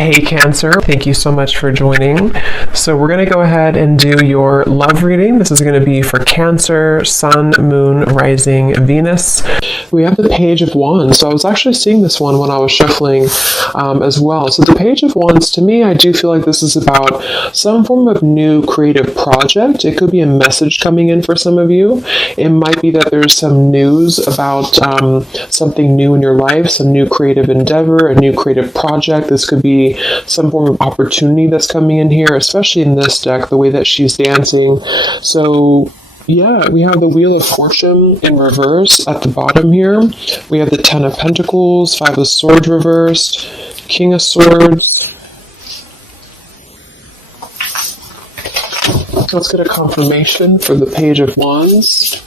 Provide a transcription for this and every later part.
Hey Cancer, thank you so much for joining. So we're going to go ahead and do your love reading. This is going to be for Cancer, Sun, Moon, Rising, Venus. We have the Page of Wands. So I was actually seeing this one when I was shuffling as well. So the Page of Wands, to me, I do feel like this is about some form of new creative project. It could be a message coming in for some of you. It might be that there's some news about something new in your life, some new creative endeavor, a new creative project. This could be some form of opportunity that's coming in here, especially in this deck, the way that she's dancing. So yeah, we have the Wheel of Fortune in reverse at the bottom here. We have the Ten of Pentacles, Five of Swords reversed, King of Swords. Let's get a confirmation for the Page of Wands.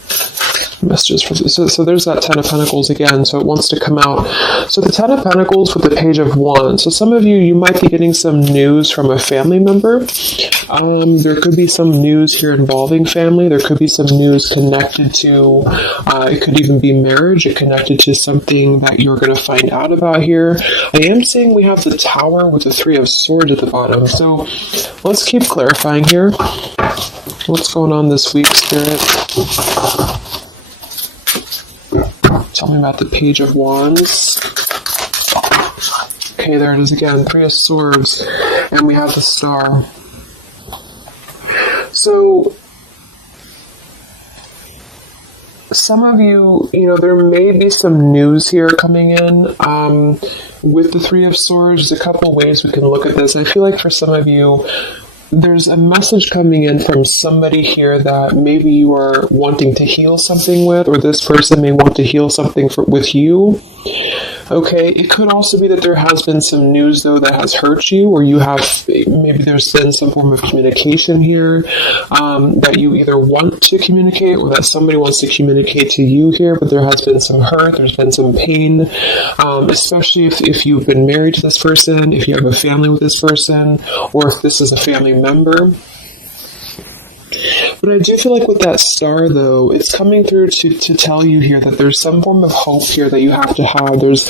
Messages for so there's that Ten of Pentacles again, so it wants to come out. So the Ten of Pentacles with the Page of Wands. So some of you might be getting some news from a family member. There could be some news here involving family. There could be some news connected to, it could even be marriage. It connected to something that you're going to find out about here. I am seeing we have the Tower with the Three of Swords at the bottom. So let's keep clarifying here. What's going on this week, Spirit? Tell me about the Page of Wands. Okay, there it is again. Three of Swords. And we have the Star. So, some of you, there may be some news here coming in. With the Three of Swords, there's a couple ways we can look at this. I feel like for some of you, there's a message coming in from somebody here that maybe you are wanting to heal something with, or this person may want to heal something with you. Okay, it could also be that there has been some news, though, that has hurt you, or maybe there's been some form of communication here that you either want to communicate or that somebody wants to communicate to you here, but there has been some hurt, there's been some pain, especially if you've been married to this person, if you have a family with this person, or if this is a family member. But I do feel like with that Star, though, it's coming through to tell you here that there's some form of hope here that you have to have. There's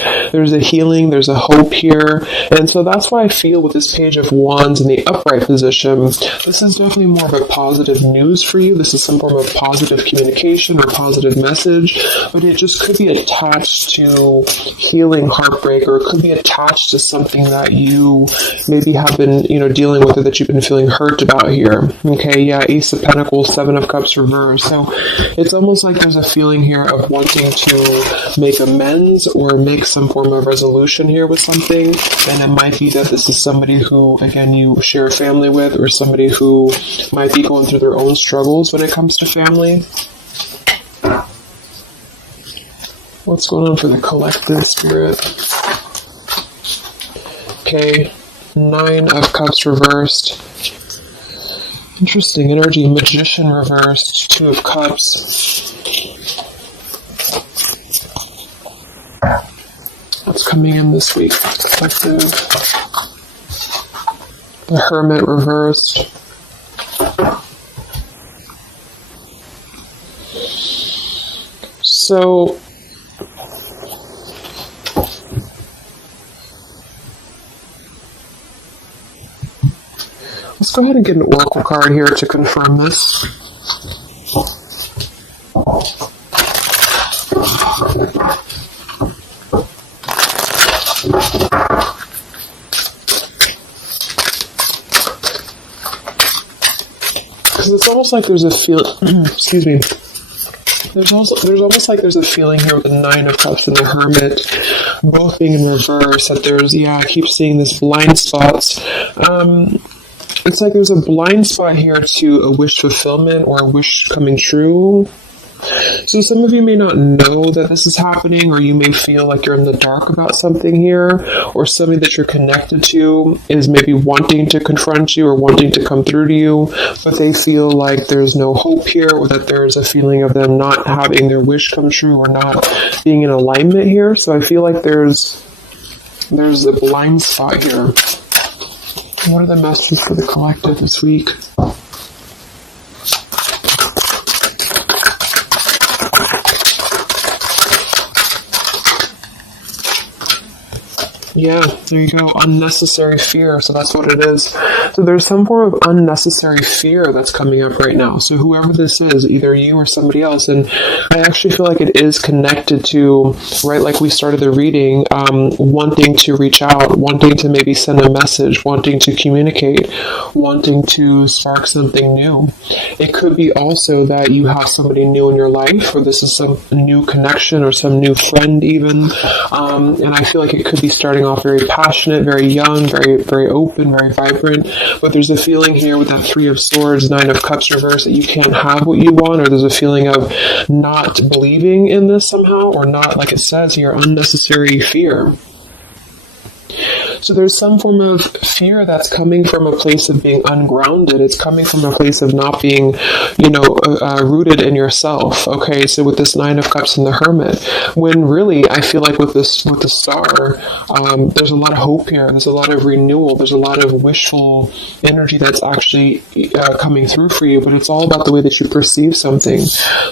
a healing, there's a hope here. And so that's why I feel with this Page of Wands in the upright position, this is definitely more of a positive news for you. This is some form of positive communication or positive message, but it just could be attached to healing heartbreak, or it could be attached to something that you maybe have been, dealing with, or that you've been feeling hurt about here. Okay, yeah, Ace of Pentacles, Seven of Cups reversed. So it's almost like there's a feeling here of wanting to make amends or make some form of resolution here with something. And it might be that this is somebody who, again, you share a family with, or somebody who might be going through their own struggles when it comes to family. What's going on for the collective, Spirit? Okay, Nine of Cups reversed. Interesting energy. Magician reversed. Two of Cups. What's coming in this week? Collective. The Hermit reversed. So, let's go ahead and get an oracle card here to confirm this. Because it's almost like there's a excuse me. There's almost like there's a feeling here with the Nine of Cups and the Hermit both being in reverse, that there's, I keep seeing this blind spots. It's like there's a blind spot here to a wish fulfillment or a wish coming true. So some of you may not know that this is happening, or you may feel like you're in the dark about something here, or somebody that you're connected to is maybe wanting to confront you or wanting to come through to you, but they feel like there's no hope here, or that there's a feeling of them not having their wish come true or not being in alignment here. So I feel like there's a blind spot here. What are the messages for the collective this week? Yeah, there you go. Unnecessary fear. So that's what it is. So there's some form of unnecessary fear that's coming up right now. So whoever this is, either you or somebody else, and I actually feel like it is connected to, right, like we started the reading, wanting to reach out, wanting to maybe send a message, wanting to communicate, wanting to spark something new. It could be also that you have somebody new in your life, or this is some new connection or some new friend even, and I feel like it could be starting off very passionate, very young, very open, very vibrant, but there's a feeling here with that Three of Swords, Nine of Cups reverse, that you can't have what you want, or there's a feeling of not believing in this somehow, or not, like it says here, unnecessary fear. So there's some form of fear that's coming from a place of being ungrounded. It's coming from a place of not being, rooted in yourself. Okay, so with this Nine of Cups and the Hermit, when really I feel like with the Star, there's a lot of hope here. There's a lot of renewal. There's a lot of wishful energy that's actually coming through for you. But it's all about the way that you perceive something.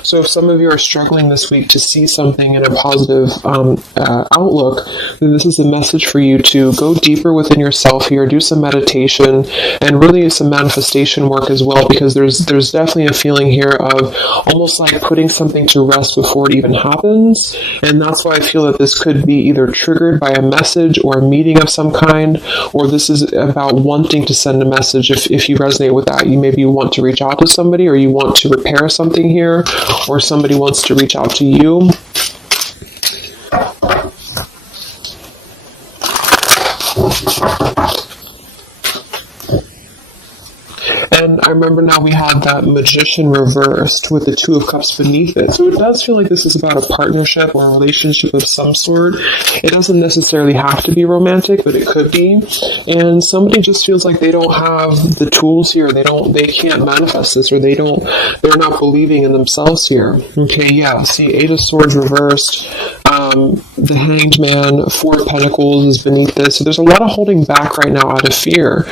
So if some of you are struggling this week to see something in a positive outlook, then this is a message for you to go deeper within yourself here, do some meditation, and really some manifestation work as well, because there's definitely a feeling here of almost like putting something to rest before it even happens. And that's why I feel that this could be either triggered by a message or a meeting of some kind, or this is about wanting to send a message. If you resonate with that, you maybe want to reach out to somebody, or you want to repair something here, or somebody wants to reach out to you. And I remember now we had that Magician reversed with the Two of Cups beneath it. So it does feel like this is about a partnership or a relationship of some sort. It doesn't necessarily have to be romantic, but it could be. And somebody just feels like they don't have the tools here. They can't manifest this, or they're not believing in themselves here. Okay, yeah. See, Eight of Swords reversed. The Hanged Man, Four of Pentacles is beneath this. So there's a lot of holding back right now out of fear.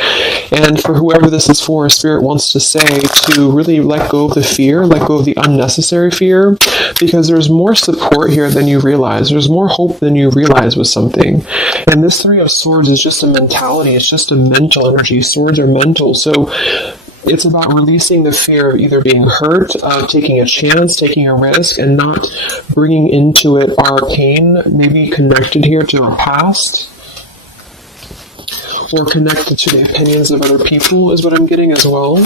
And for whoever this is for, Spirit wants to say to really let go of the fear, let go of the unnecessary fear, because there's more support here than you realize. There's more hope than you realize with something. And this Three of Swords is just a mentality. It's just a mental energy. Swords are mental. So it's about releasing the fear of either being hurt, taking a chance, taking a risk, and not bringing into it our pain, maybe connected here to our past, or connected to the opinions of other people is what I'm getting as well.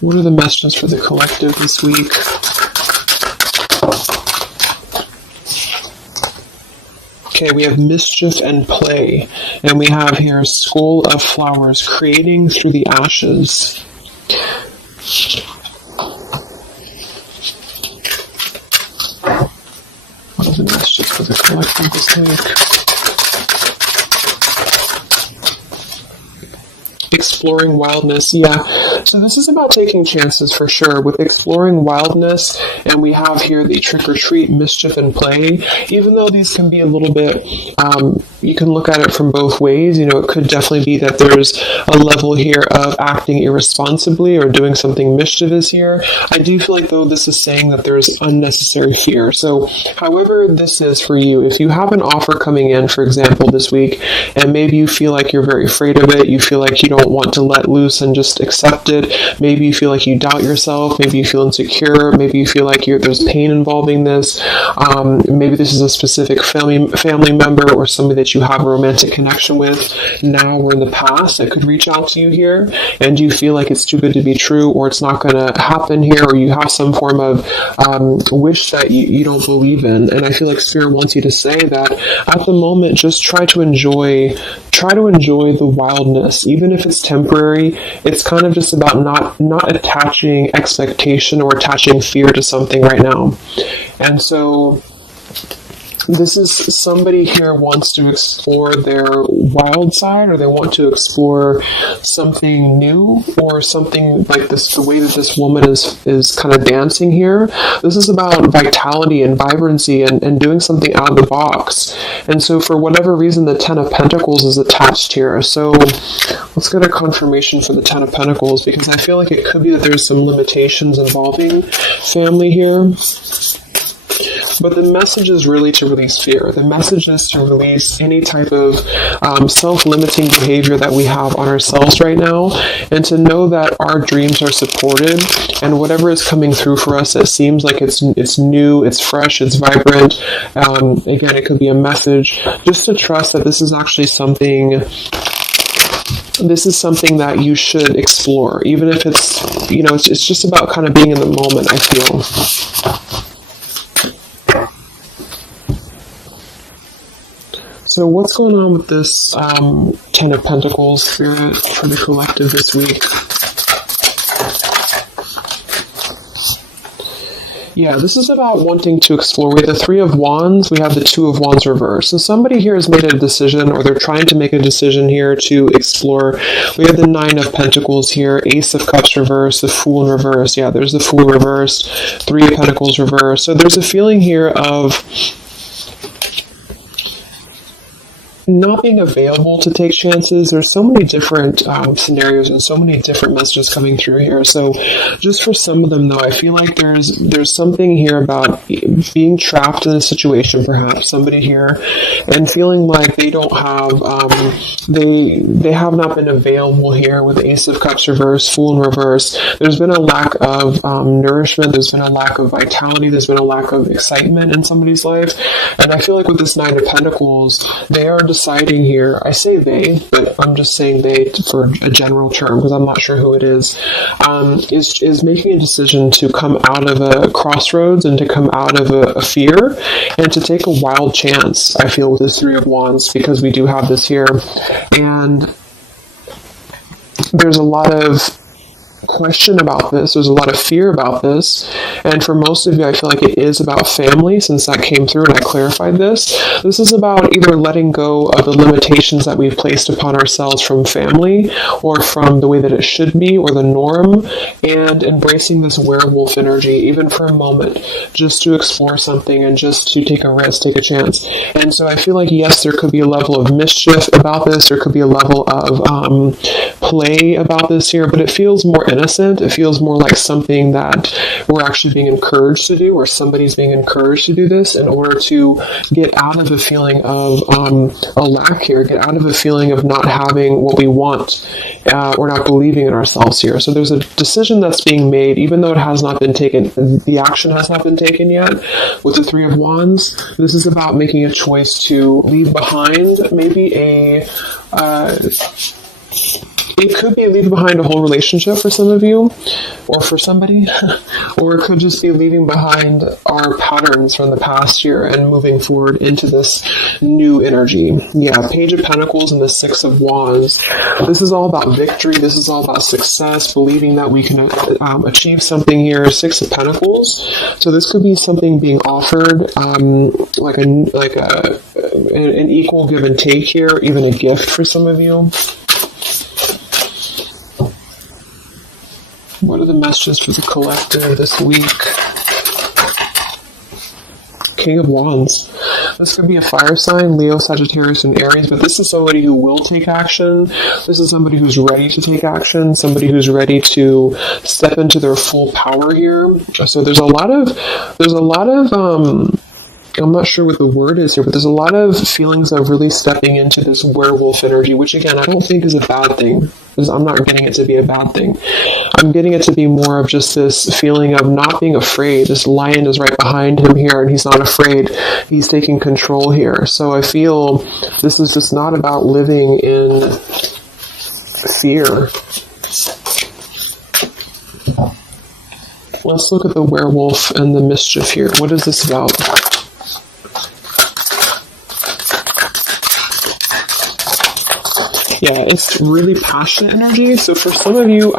What are the messages for the collective this week? Okay, we have mischief and play, and we have here Skull of Flowers, creating through the ashes. What are the messages for the collective this week? Exploring wildness, yeah. So this is about taking chances for sure with exploring wildness, and we have here the trick or treat, mischief and play. Even though these can be a little bit, you can look at it from both ways. It could definitely be that there's a level here of acting irresponsibly or doing something mischievous here. I do feel like though this is saying that there's unnecessary fear. So however this is for you, if you have an offer coming in, for example, this week, and maybe you feel like you're very afraid of it, you feel like you don't want to let loose and just accept it, maybe you feel like you doubt yourself, maybe you feel insecure, maybe you feel like there's pain involving this, maybe this is a specific family member or somebody that you have a romantic connection with now or in the past that could reach out to you here, and you feel like it's too good to be true, or it's not going to happen here, or you have some form of wish that you don't believe in. And I feel like Spirit wants you to say that at the moment, just try to enjoy the wildness, even if it's temporary. It's kind of just about not attaching expectation or attaching fear to something right now. And so this is somebody here wants to explore their wild side, or they want to explore something new, or something like this, the way that this woman is kind of dancing here. This is about vitality and vibrancy and doing something out of the box. And so for whatever reason, the Ten of Pentacles is attached here. So let's get a confirmation for the Ten of Pentacles, because I feel like it could be that there's some limitations involving family here. But the message is really to release fear. The message is to release any type of self-limiting behavior that we have on ourselves right now, and to know that our dreams are supported, and whatever is coming through for us that seems like it's new, it's fresh, it's vibrant. Again, it could be a message. Just to trust that this is actually something. This is something that you should explore, even if it's, it's just about kind of being in the moment, I feel. So what's going on with this Ten of Pentacles spirit for the collective this week? Yeah, this is about wanting to explore. We have the Three of Wands, we have the Two of Wands reversed. So somebody here has made a decision, or they're trying to make a decision here to explore. We have the Nine of Pentacles here, Ace of Cups reversed, the Fool in reverse. Yeah, there's the Fool reversed, Three of Pentacles reversed. So there's a feeling here of not being available to take chances. There's so many different scenarios and so many different messages coming through here. So just for some of them, though, I feel like there's something here about being trapped in a situation, perhaps somebody here, and feeling like they don't have they have not been available here with Ace of Cups reverse, Fool in reverse. There's been a lack of nourishment. There's been a lack of vitality. There's been a lack of excitement in somebody's life. And I feel like with this Nine of Pentacles, they are deciding here, I say they, but I'm just saying they for a general term because I'm not sure who it is making a decision to come out of a crossroads and to come out of a fear and to take a wild chance, I feel, with this Three of Wands, because we do have this here. And there's a lot of question about this. There's a lot of fear about this. And for most of you, I feel like it is about family, since that came through and I clarified this. This is about either letting go of the limitations that we've placed upon ourselves from family or from the way that it should be or the norm, and embracing this werewolf energy, even for a moment, just to explore something and just to take a risk, take a chance. And so I feel like, yes, there could be a level of mischief about this. There could be a level of play about this here, but it feels more innocent. It feels more like something that we're actually being encouraged to do, or somebody's being encouraged to do this in order to get out of a feeling of a lack here, get out of a feeling of not having what we want, or not believing in ourselves here. So there's a decision that's being made, even though it has not been taken, the action has not been taken yet. With the Three of Wands, this is about making a choice to leave behind maybe it could be leaving behind a whole relationship for some of you, or for somebody, or it could just be leaving behind our patterns from the past year and moving forward into this new energy. Yeah, Page of Pentacles and the Six of Wands. This is all about victory. This is all about success, believing that we can achieve something here. Six of Pentacles. So this could be something being offered, like an equal give and take here, even a gift for some of you. What are the messages for the collective this week? King of Wands. This could be a fire sign, Leo, Sagittarius, and Aries, but this is somebody who will take action. This is somebody who's ready to take action, somebody who's ready to step into their full power here. So there's a lot of I'm not sure what the word is here, but there's a lot of feelings of really stepping into this werewolf energy, which again, I don't think is a bad thing. I'm not getting it to be a bad thing. I'm getting it to be more of just this feeling of not being afraid. This lion is right behind him here, and he's not afraid. He's taking control here. So I feel this is just not about living in fear. Let's look at the werewolf and the mischief here. What is this about? Yeah, it's really passionate energy. So for some of you,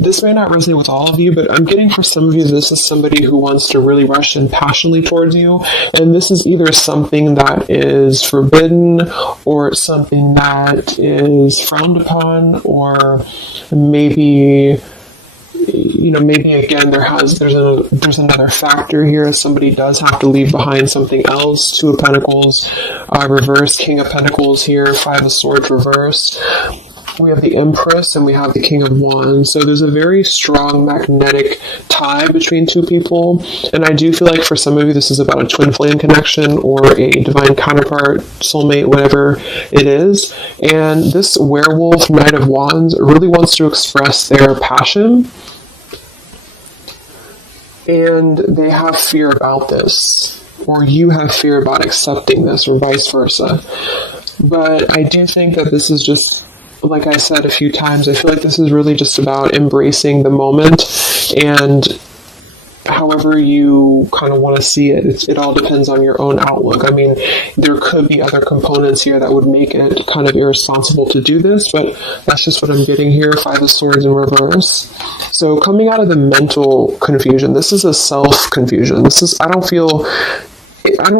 this may not resonate with all of you, but I'm getting for some of you, this is somebody who wants to really rush in passionately towards you. And this is either something that is forbidden, or something that is frowned upon, or maybe again, there's another factor here. Somebody does have to leave behind something else. Two of Pentacles reversed, King of Pentacles here, Five of Swords reversed. We have the Empress and we have the King of Wands. So there's a very strong magnetic tie between two people. And I do feel like for some of you, this is about a twin flame connection or a divine counterpart, soulmate, whatever it is. And this werewolf, Knight of Wands, really wants to express their passion. And they have fear about this, or you have fear about accepting this, or vice versa. But I do think that this is just, like I said a few times, I feel like this is really just about embracing the moment, and however you kind of want to see it, it all depends on your own outlook. I mean, there could be other components here that would make it kind of irresponsible to do this, but that's just what I'm getting here. Five of Swords in reverse. So coming out of the mental confusion, this is a self-confusion. I don't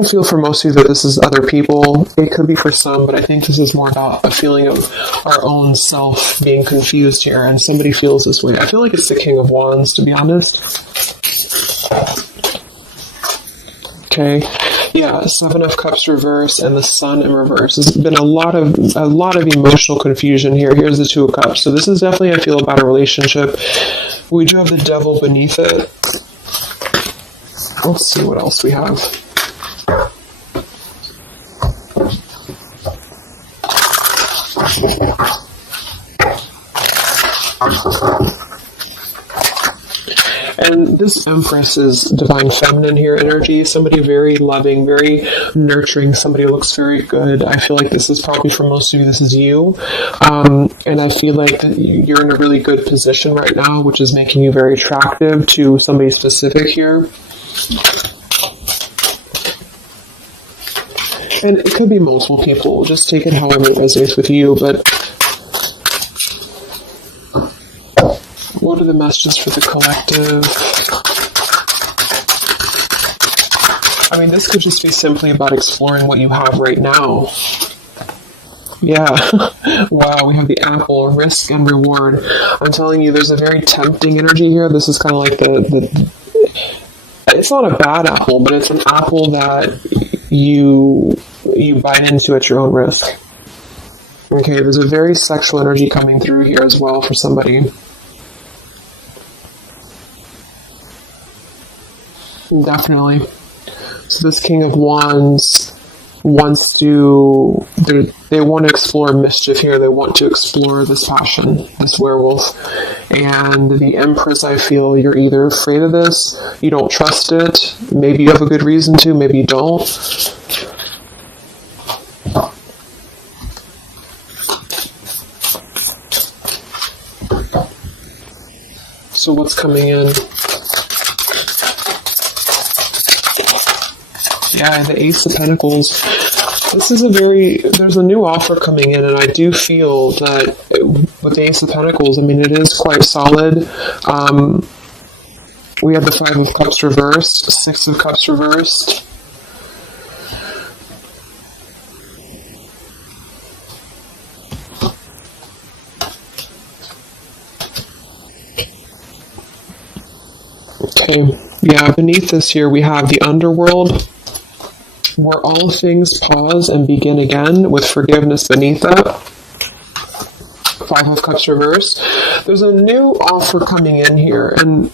feel for most of you that this is other people. It could be for some, but I think this is more about a feeling of our own self being confused here, and somebody feels this way. I feel like it's the King of Wands, to be honest. Okay, yeah, Seven of Cups reverse and the Sun in reverse. There's been a lot of emotional confusion here. Here's the Two of Cups. So this is definitely, I feel, about a relationship. We do have the Devil beneath it. Let's see what else we have. And this Empress is divine feminine here energy, somebody very loving, very nurturing, somebody who looks very good. I feel like this is probably for most of you, this is you. And I feel like you're in a really good position right now, which is making you very attractive to somebody specific here. And it could be multiple people, just take it however it resonates with you, but what are the messages for the collective? I mean, this could just be simply about exploring what you have right now. Yeah. Wow, we have the apple, risk and reward. I'm telling you, there's a very tempting energy here. This is kind of like the it's not a bad apple, but it's an apple that you bite into at your own risk. Okay, there's a very sexual energy coming through here as well for somebody. Definitely. So this King of Wands wants to, they want to explore mischief here. They want to explore this passion, this werewolf. And the Empress, I feel you're either afraid of this, you don't trust it, maybe you have a good reason to, maybe you don't. So what's coming in? Yeah, the Ace of Pentacles. This is there's a new offer coming in, and I do feel that with the Ace of Pentacles, I mean, it is quite solid. We have the Five of Cups reversed, Six of Cups reversed. Okay, yeah, beneath this here we have the underworld, where all things pause and begin again, with forgiveness beneath that. Five of Cups reversed. There's a new offer coming in here, and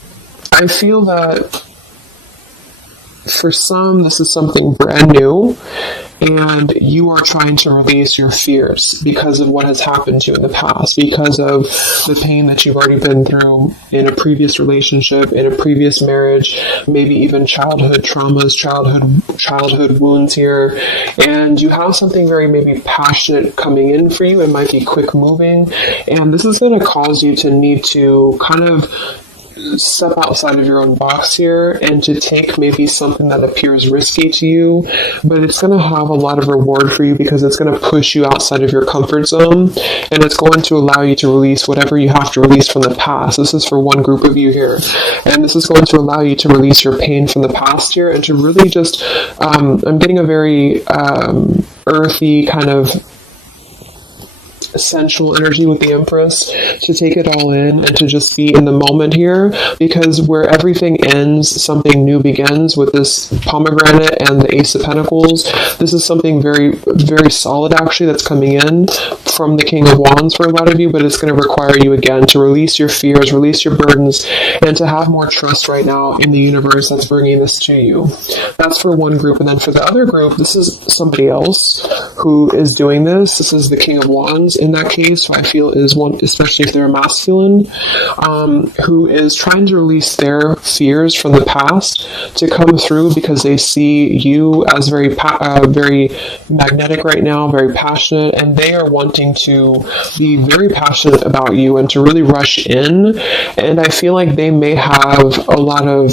I feel that for some, this is something brand new, and you are trying to release your fears because of what has happened to you in the past, because of the pain that you've already been through in a previous relationship, in a previous marriage, maybe even childhood traumas, childhood wounds here, and you have something very maybe passionate coming in for you. It might be quick moving, and this is going to cause you to need to kind of step outside of your own box here and to take maybe something that appears risky to you, but it's going to have a lot of reward for you because it's going to push you outside of your comfort zone, and it's going to allow you to release whatever you have to release from the past. This is for one group of you here, and this is going to allow you to release your pain from the past here and to really just I'm getting a very earthy kind of sensual energy with the Empress, to take it all in and to just be in the moment here, because where everything ends, something new begins with this pomegranate and the Ace of Pentacles. This is something very, very solid actually that's coming in from the King of Wands for a lot of you, but it's going to require you again to release your fears, release your burdens, and to have more trust right now in the universe that's bringing this to you. That's for one group. And then for the other group, this is somebody else who is doing this. This is the King of Wands in that case, who I feel is one, especially if they're masculine, who is trying to release their fears from the past to come through because they see you as very magnetic right now, very passionate, and they are wanting to be very passionate about you and to really rush in. And I feel like they may have a lot of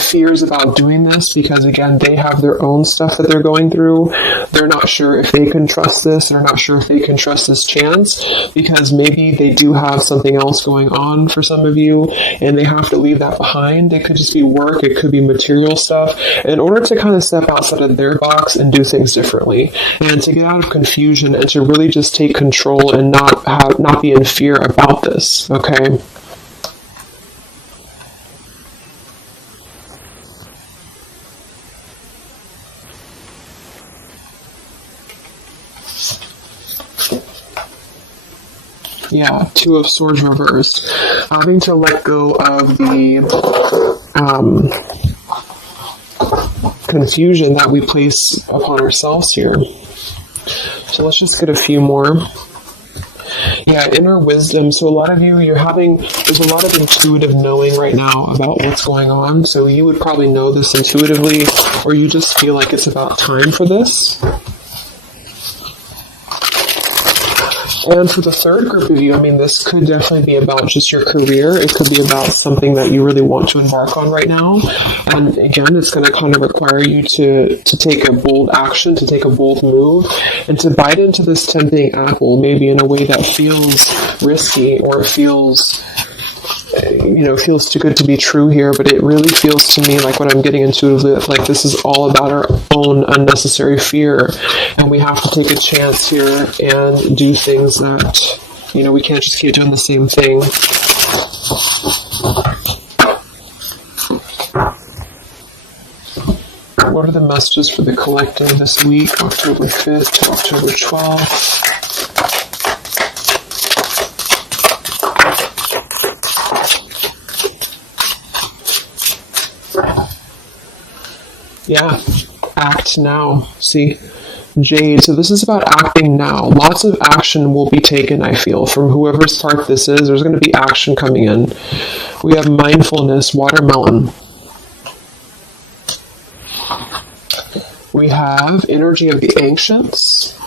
fears about doing this because, again, they have their own stuff that they're going through. They're not sure if they can trust this. They're not sure if they can trust this chance because maybe they do have something else going on for some of you and they have to leave that behind. It could just be work. It could be material stuff in order to kind of step outside of their box and do things differently and to get out of confusion and to really just take control and not be in fear about this. Okay. Yeah, Two of Swords reversed. Having to let go of the confusion that we place upon ourselves here. So let's just get a few more. Yeah, inner wisdom. So a lot of you, there's a lot of intuitive knowing right now about what's going on. So you would probably know this intuitively, or you just feel like it's about time for this. And for the third group of you, this could definitely be about just your career. It could be about something that you really want to embark on right now. And again, it's going to kind of require you to take a bold action, to take a bold move, and to bite into this tempting apple, maybe in a way that feels risky or feels too good to be true here, but it really feels to me like what I'm getting intuitively, like this is all about our own unnecessary fear, and we have to take a chance here and do things that, we can't just keep doing the same thing. What are the messages for the collective this week, October 5th to October 12th? Yeah, act now. See, Jade. So this is about acting now. Lots of action will be taken, I feel, from whoever's part this is. There's going to be action coming in. We have mindfulness, watermelon. We have energy of the ancients.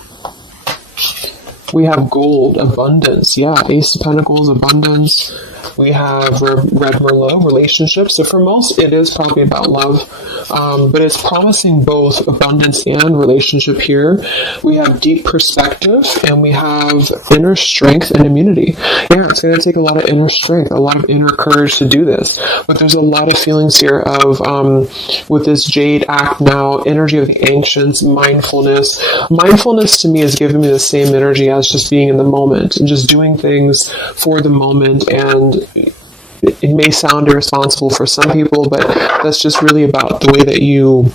We have gold, abundance. Yeah, Ace of Pentacles, abundance. We have Red Merlot, relationships. So for most, it is probably about love, but it's promising both abundance and relationship here. We have deep perspective, and we have inner strength and immunity. Yeah, it's going to take a lot of inner strength, a lot of inner courage to do this. But there's a lot of feelings here of, with this Jade, act now, energy of the ancients, mindfulness. Mindfulness to me is giving me the same energy as just being in the moment and just doing things for the moment. And it may sound irresponsible for some people, but that's just really about the way that you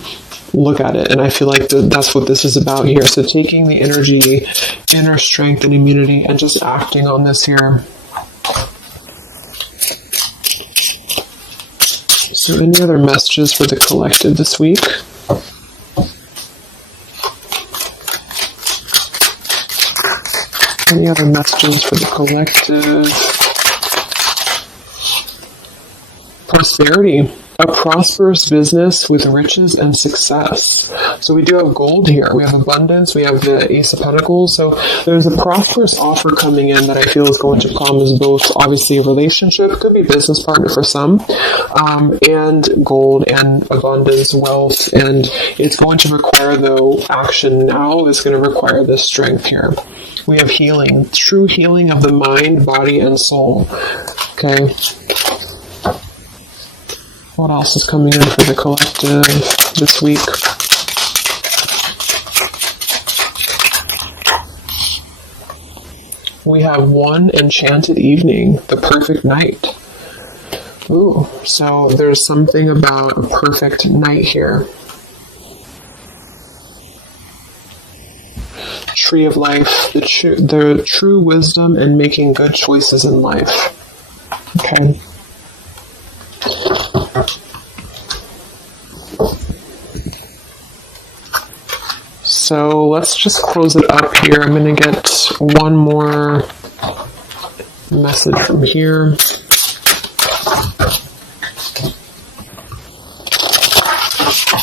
look at it. And I feel like that's what this is about here. So taking the energy, inner strength and immunity, and just acting on this here. So any other messages for the collective this week? Any other messages for the collective? Prosperity, a prosperous business with riches and success. So we do have gold here. We have abundance. We have the Ace of Pentacles. So there's a prosperous offer coming in that I feel is going to promise both, obviously, a relationship, could be business partner for some, and gold and abundance, wealth. And it's going to require, though, action now is going to require this strength here. We have healing, true healing of the mind, body, and soul. Okay. What else is coming in for the collective this week? We have one enchanted evening, the perfect night. Ooh, so there's something about a perfect night here. tree of life, the true wisdom and making good choices in life. Okay. So let's just close it up here. I'm going to get one more message from here.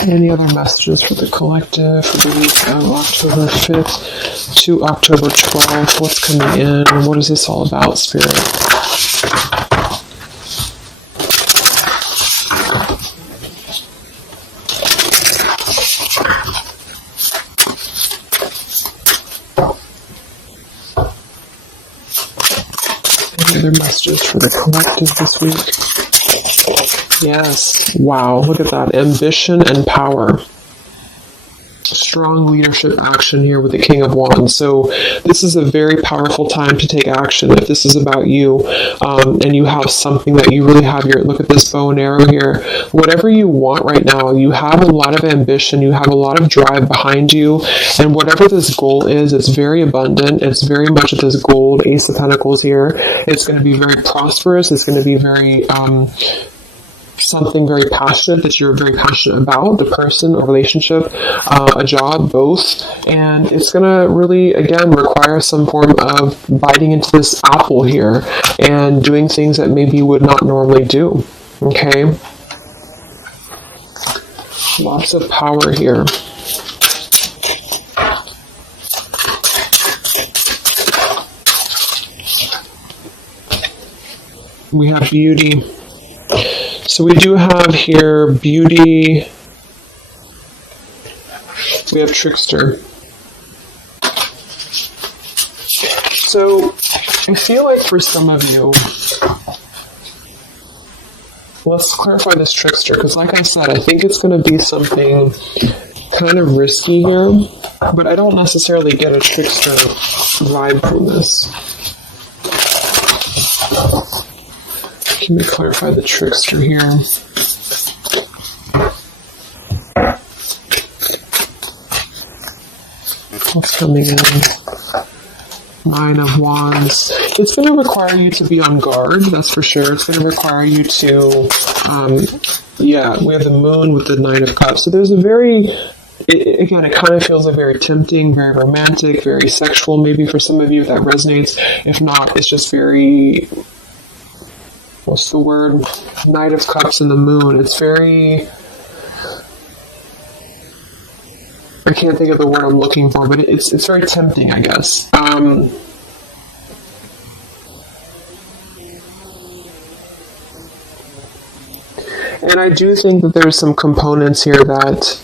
Any other messages for the collective for the week of October 5th to October 12th? What's coming in? What is this all about, Spirit? Any other messages for the collective this week? Yes. Wow. Look at that. Ambition and power. Strong leadership action here with the King of Wands. So this is a very powerful time to take action. If this is about you, and you have something that you really have your, look at this bow and arrow here. Whatever you want right now, you have a lot of ambition, you have a lot of drive behind you, and whatever this goal is, it's very abundant. It's very much of this gold, Ace of Pentacles here. It's going to be very prosperous. It's going to be very, something very passionate that you're very passionate about, the person, a relationship, a job, both. And it's going to really, again, require some form of biting into this apple here and doing things that maybe you would not normally do. Okay? Lots of power here. We have beauty. So we do have here beauty. We have trickster. So I feel like for some of you, let's clarify this trickster, because like I said, I think it's going to be something kind of risky here, but I don't necessarily get a trickster vibe from this. Let me clarify the trickster here. What's coming in? Nine of Wands. It's going to require you to be on guard, that's for sure. It's going to require you to, we have the Moon with the Nine of Cups. So there's a very, again, it kind of feels like very tempting, very romantic, very sexual, maybe for some of you that resonates. If not, it's just very, what's the word? Knight of Cups and the Moon. It's very, I can't think of the word I'm looking for, but it's very tempting, I guess. And I do think that there's some components here that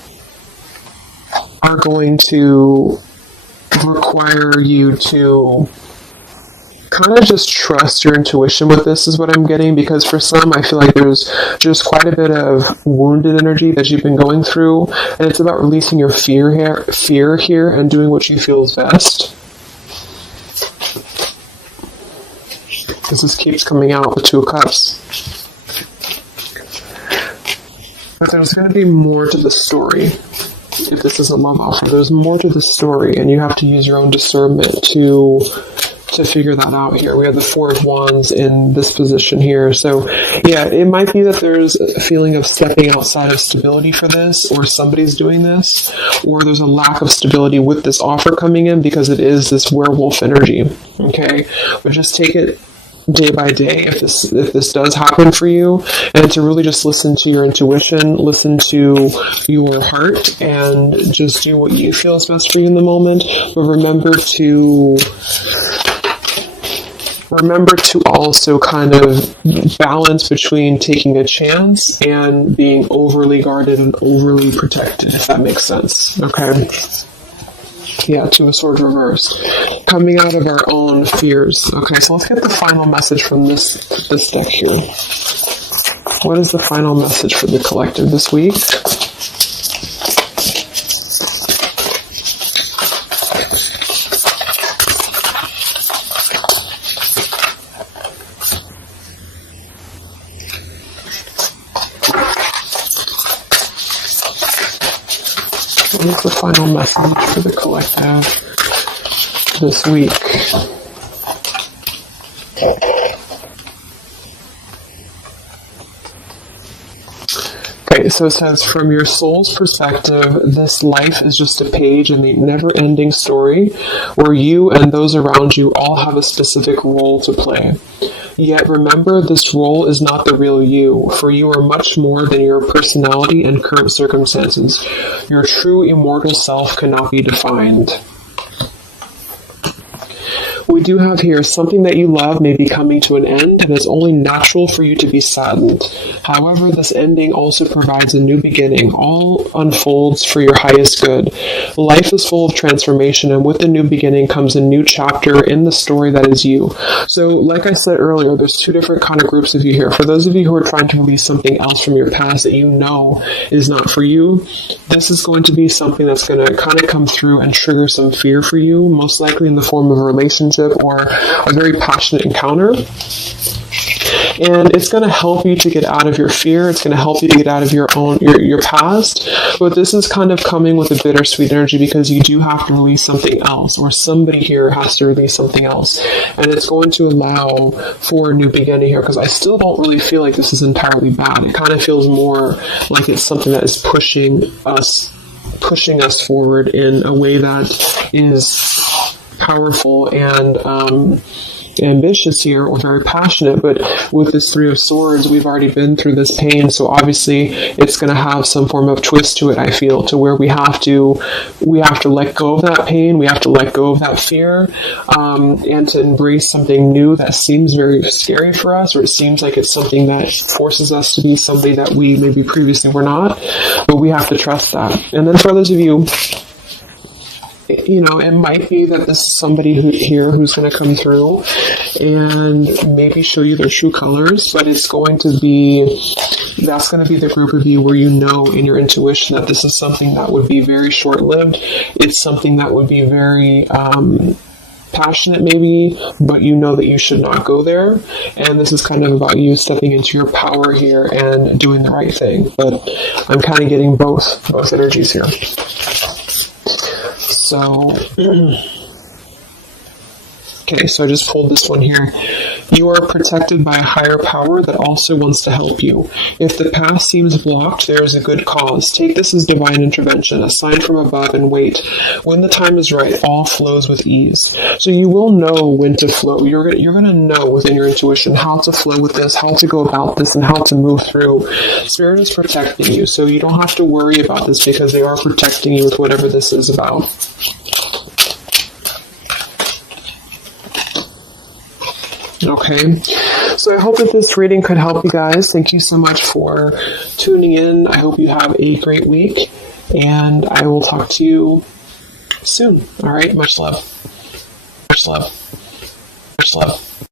are going to require you to kind of just trust your intuition with this, is what I'm getting, because for some, I feel like there's just quite a bit of wounded energy that you've been going through, and it's about releasing your fear here and doing what you feel is best. Because this keeps coming out with Two of Cups. But there's going to be more to the story. If this is a love offer, there's more to the story, and you have to use your own discernment to figure that out here. We have the Four of Wands in this position here. So, yeah, it might be that there's a feeling of stepping outside of stability for this, or somebody's doing this, or there's a lack of stability with this offer coming in because it is this werewolf energy. Okay? But just take it day by day if this does happen for you, and to really just listen to your intuition, listen to your heart, and just do what you feel is best for you in the moment. But remember to also kind of balance between taking a chance and being overly guarded and overly protected, if that makes sense. Okay? Yeah, Two of Swords reversed. Coming out of our own fears. Okay, so let's get the final message from this deck here. What is the final message for the collective this week? What is the final message for the collective this week. Okay, so it says, from your soul's perspective, this life is just a page in the never-ending story where you and those around you all have a specific role to play. Yet remember, this role is not the real you, for you are much more than your personality and current circumstances. Your true immortal self cannot be defined. We do have here, something that you love may be coming to an end, and it's only natural for you to be saddened. However, this ending also provides a new beginning. All unfolds for your highest good. Life is full of transformation, and with the new beginning comes a new chapter in the story that is you. So, like I said earlier, there's two different kind of groups of you here. For those of you who are trying to release something else from your past that you know is not for you, this is going to be something that's going to kind of come through and trigger some fear for you, most likely in the form of a relationship or a very passionate encounter. And it's going to help you to get out of your fear. It's going to help you to get out of your past. But this is kind of coming with a bittersweet energy because you do have to release something else, or somebody here has to release something else. And it's going to allow for a new beginning here, because I still don't really feel like this is entirely bad. It kind of feels more like it's something that is pushing us forward in a way that is powerful and ambitious here, or very passionate. But with this Three of Swords, we've already been through this pain, so obviously it's going to have some form of twist to it, I feel, to where we have to let go of that pain, we have to let go of that fear, and to embrace something new that seems very scary for us, or it seems like it's something that forces us to be somebody that we maybe previously were not, but we have to trust that. And then for others of you, you know, it might be that this is somebody who's going to come through and maybe show you their true colors, but that's going to be the group of you where you know in your intuition that this is something that would be very short-lived. It's something that would be very passionate maybe, but you know that you should not go there. And this is kind of about you stepping into your power here and doing the right thing. But I'm kind of getting both energies here. So, okay, so I just pulled this one here. You are protected by a higher power that also wants to help you. If the path seems blocked, there is a good cause. Take this as divine intervention, a sign from above, and wait. When the time is right, all flows with ease. So you will know when to flow. You're going to know within your intuition how to flow with this, how to go about this, and how to move through. Spirit is protecting you, so you don't have to worry about this because they are protecting you with whatever this is about. Okay, so I hope that this reading could help you guys. Thank you so much for tuning in. I hope you have a great week, and I will talk to you soon. All right, much love. Much love. Much love.